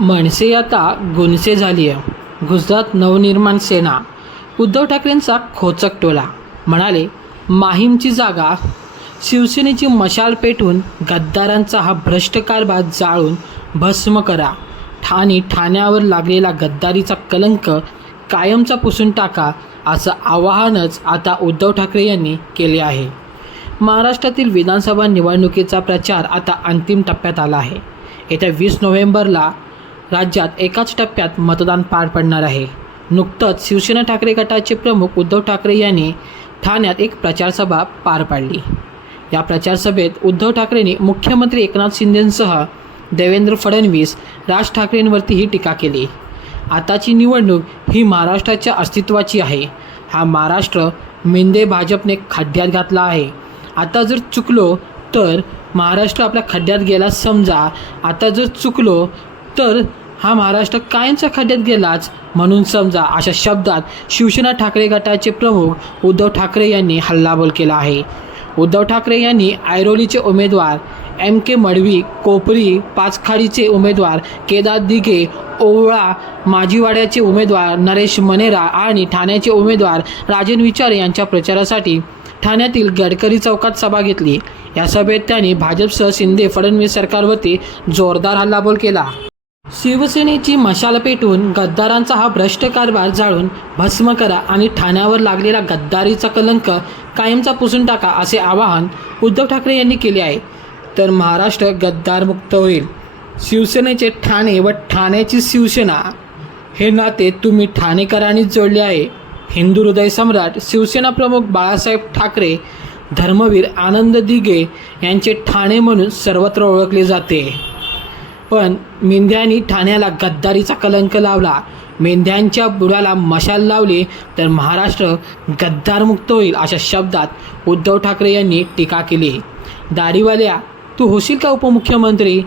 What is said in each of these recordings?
मनसे आता गुंसे झाली आहे. गुजरात नवनिर्माण सेना उद्धव ठाकरेंचा खोचक टोला म्हणाले, माहीमची जागा शिवसेनेची मशाल पेटून गद्दारांचा हा भ्रष्ट कारभार जाळून भस्म करा. ठाण्यावर लागलेला गद्दारीचा कलंक कायमचा पुसून टाका, असं आवाहनच आता उद्धव ठाकरे यांनी केले आहे. महाराष्ट्रातील विधानसभा निवडणुकीचा प्रचार आता अंतिम टप्प्यात आला आहे. येत्या 20 नोव्हेंबरला राज्यात एकाच टप्प्यात मतदान पार पडणार आहे. नुकतंच शिवसेना ठाकरे गटाचे प्रमुख उद्धव ठाकरे यांनी ठाण्यात एक प्रचारसभा पार पाडली. या प्रचारसभेत उद्धव ठाकरेंनी मुख्यमंत्री एकनाथ शिंदेंसह देवेंद्र फडणवीस, राज ठाकरेंवरतीही टीका केली. आताची निवडणूक ही महाराष्ट्राच्या अस्तित्वाची आहे. हा महाराष्ट्र मिंदे भाजपने खड्ड्यात घातला आहे. आता जर चुकलो तर महाराष्ट्र आपल्या खड्ड्यात गेला समजा. आता जर चुकलो तर हा महाराष्ट्र कायमच्या खड्ड्यात गेलाच म्हणून समजा, अशा शब्दात शिवसेना ठाकरे गटाचे प्रमुख उद्धव ठाकरे यांनी हल्लाबोल केला आहे. उद्धव ठाकरे यांनी ऐरोलीचे उमेदवार MK मडवी, कोपरी पाचखाडीचे उमेदवार केदार दिघे, ओवळा माजीवाड्याचे उमेदवार नरेश मनेरा आणि ठाण्याचे उमेदवार राजन विचारे यांच्या प्रचारासाठी ठाण्यातील गडकरी चौकात सभा घेतली. या सभेत त्यांनी भाजपसह शिंदे फडणवीस सरकारवरती जोरदार हल्लाबोल केला. शिवसेनेची मशाल पेटून गद्दारांचा हा भ्रष्ट कारभार जाळून भस्म करा आणि ठाण्यावर लागलेला गद्दारीचा कलंक कायमचा पुसून टाका, असे आवाहन उद्धव ठाकरे यांनी केले आहे. तर महाराष्ट्र गद्दारमुक्त होईल. शिवसेनेचे ठाणे व ठाण्याची शिवसेना हे नाते तुम्ही ठाणेकरांनीच जोडले आहे. हिंदू हृदय सम्राट शिवसेना प्रमुख बाळासाहेब ठाकरे, धर्मवीर आनंद दिघे यांचे ठाणे म्हणून सर्वत्र ओळखले जाते. पण मेंढ्यांनी ठाण्याला गद्दारीचा कलंक लावला. मेंढ्यांच्या बुडाला मशाल लावली तर महाराष्ट्र गद्दारमुक्त होईल, अशा शब्दात उद्धव ठाकरे यांनी टीका केली. दाढीवाल्या, तू होशील का उपमुख्यमंत्री?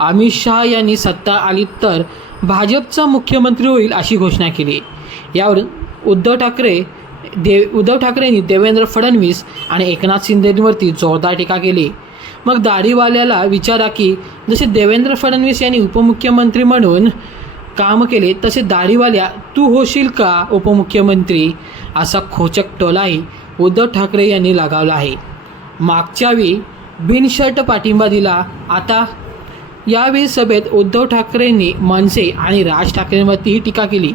अमित शहा यांनी सत्ता आली तर भाजपचा मुख्यमंत्री होईल, अशी घोषणा केली. यावर उद्धव ठाकरेंनी देवेंद्र फडणवीस आणि एकनाथ शिंदेंवरती जोरदार टीका केली. मग दाढीवाल्याला विचारा की जसे देवेंद्र फडणवीस यांनी उपमुख्यमंत्री म्हणून काम केले तसे दाढीवाल्या तू होशील का उपमुख्यमंत्री, असा खोचक टोलाही उद्धव ठाकरे यांनी लगावला आहे. मागच्या वेळी बिनशर्त पाठिंबा दिला. आता यावेळी सभेत उद्धव ठाकरेंनी मनसे आणि राज ठाकरेंवरतीही टीका केली.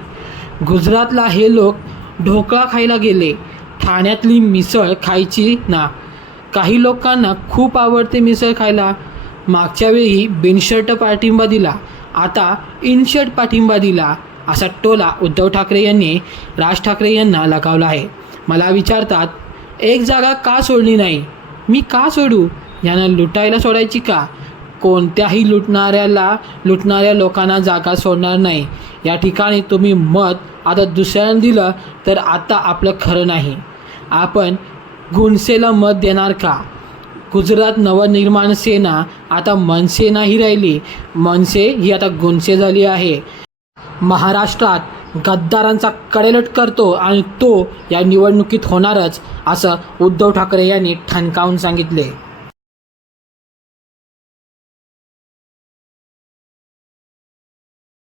गुजरातला हे लोक ढोकळा खायला गेले, ठाण्यातली मिसळ खायची ना. काही लोकांना खूप आवडते मिसळ खायला. मागच्या वेळी बिनशर्ट पाठिंबा दिला, आता इनशर्ट पाठिंबा दिला, असा टोला उद्धव ठाकरे यांनी राज ठाकरे यांना लगावला आहे. मला विचारतात, एक जागा का सोडली नाही? मी का सोडू? यांना लुटायला सोडायची का? कोणत्याही लुटणाऱ्या लोकांना जागा सोडणार नाही. या ठिकाणी तुम्ही मत आता दुसऱ्यांना दिलं तर आता आपलं खरं नाही. आपण गुंसेला मत देणार का? गुजरात नवनिर्माण सेना आता मनसे नाही राहिली. मनसे ही आता गुंसे झाली आहे. महाराष्ट्रात गद्दारांचा कडेलोट करतो आणि तो या निवडणुकीत होणारच, असं उद्धव ठाकरे यांनी ठणकावून सांगितले.